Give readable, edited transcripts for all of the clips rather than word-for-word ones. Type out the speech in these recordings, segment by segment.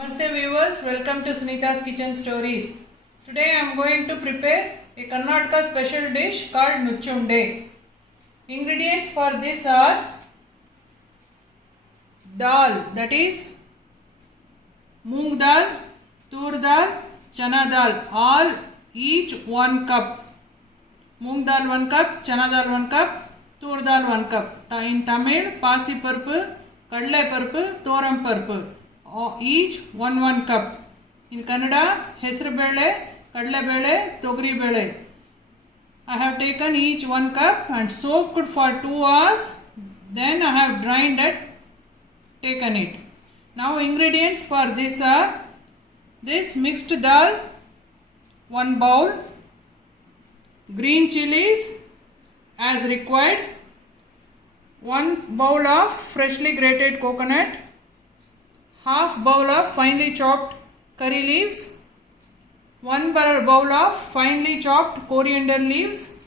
Namaste viewers, welcome to Sunita's Kitchen Stories. Today I am going to prepare a Karnataka special dish called Nuchunde. Ingredients for this are dal, that is moong dal, tur dal, chana dal, all each 1 cup. Moong dal 1 cup, chana dal 1 cup, tur dal 1 cup. In Tamil, pasi parpu, kadle parpu, thoram parpu. Each 1 cup. In Kannada, hesru bele, kadle bele, togri bele. I have taken each 1 cup and soaked for 2 hours. Then I have drained it, taken it. Now ingredients for this are this mixed dal, 1 bowl, green chilies as required, 1 bowl of freshly grated coconut, half bowl of finely chopped curry leaves, 1 bowl of finely chopped coriander leaves,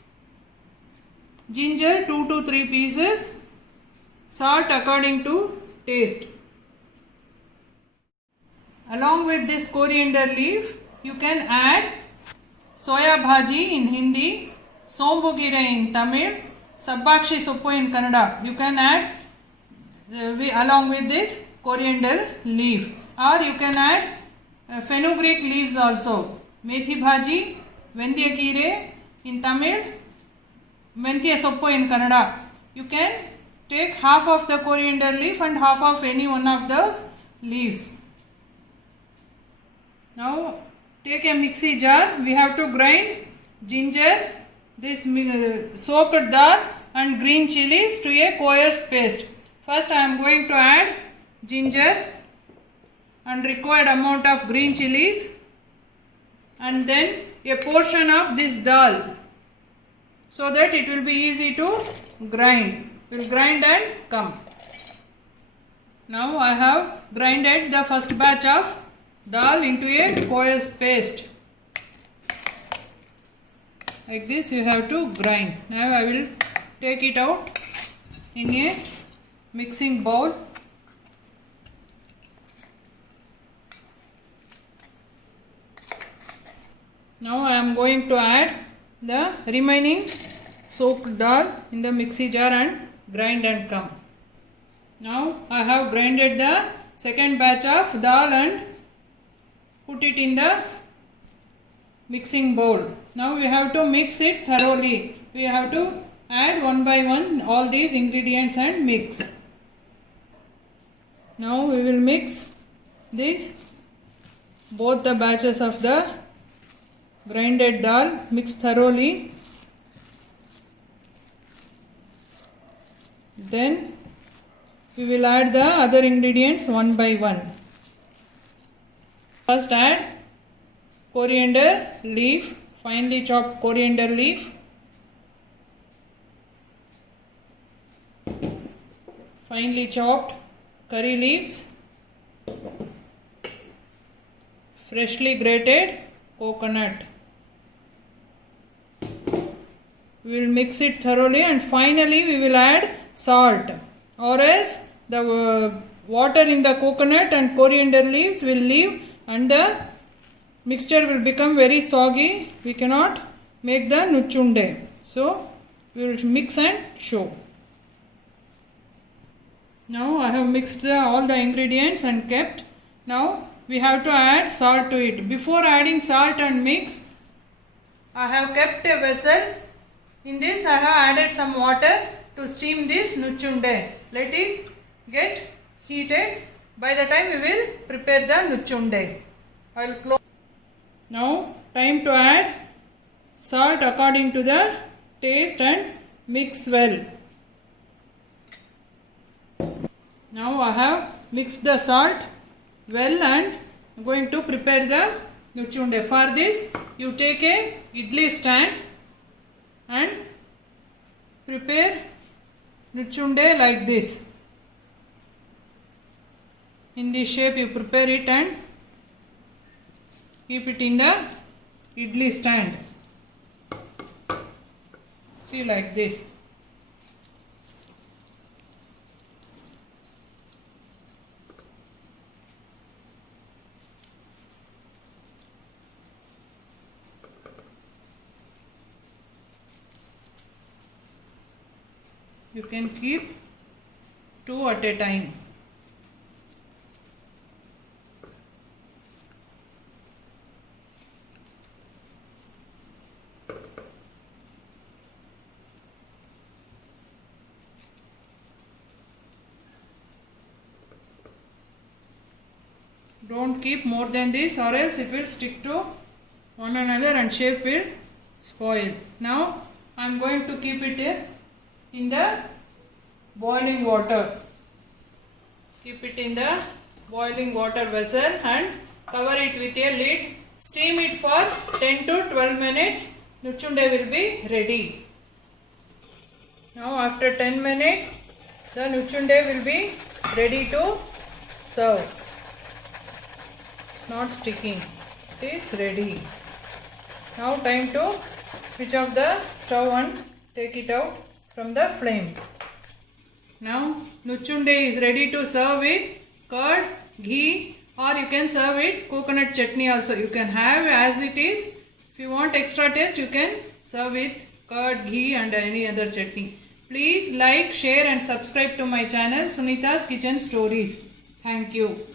ginger 2 to 3 pieces, salt according to taste. Along with this coriander leaf, you can add soya bhaji in Hindi, sombugire in Tamil, sabbakshi soppu in Kannada. You can add along with this coriander leaf, or you can add fenugreek leaves also. Methi bhaji, vendya kire in Tamil, menthiya soppu in Kannada. You can take half of the coriander leaf and half of any one of those leaves. Now take a mixie jar. We have to grind ginger, this soaked dal and green chilies to a coarse paste. First I am going to add ginger and required amount of green chilies, and then a portion of this dal, so that it will be easy to grind. We will grind and come. Now I have grinded the first batch of dal into a coarse paste. Like this you have to grind. Now I will take it out in a mixing bowl. Now I am going to add the remaining soaked dal in the mixie jar and grind and come. Now I have grinded the second batch of dal and put it in the mixing bowl. Now we have to mix it thoroughly. We have to add one by one all these ingredients and mix. Now we will mix both the batches of the grinded dal, mix thoroughly. Then we will add the other ingredients one by one. First add coriander leaf, finely chopped coriander leaf, finely chopped curry leaves, freshly grated coconut. We will mix it thoroughly and finally we will add salt, or else the water in the coconut and coriander leaves will leave and the mixture will become very soggy. We cannot make the nuchunde. So we will mix and show. Now I have mixed all the ingredients and kept. Now we have to add salt to it. Before adding salt and mix, I have kept a vessel. In this I have added some water to steam this nuchunde. Let it get heated. By the time we will prepare the nuchunde. I will close. Now time to add salt according to the taste and mix well. Now I have mixed the salt well and I am going to prepare the nuchunde. For this you take a idli stand and prepare nuchunde like this. In this shape you prepare it and keep it in the idli stand. See, like this. You can keep 2 at a time. Don't keep more than this, or else it will stick to one another and shape will spoil. Now I am going to keep it in the boiling water. Keep it in the boiling water vessel and cover it with a lid. Steam it for 10 to 12 minutes. Nuchunde will be ready. Now after 10 minutes, the nuchunde will be ready to serve. It's not sticking. It is ready. Now time to switch off the stove and take it out from the flame. Now nuchunde is ready to serve with curd, ghee, or you can serve it coconut chutney also. You can have as it is. If you want extra taste, you can serve with curd, ghee and any other chutney. Please like, share and subscribe to my channel Sunita's Kitchen Stories. Thank you.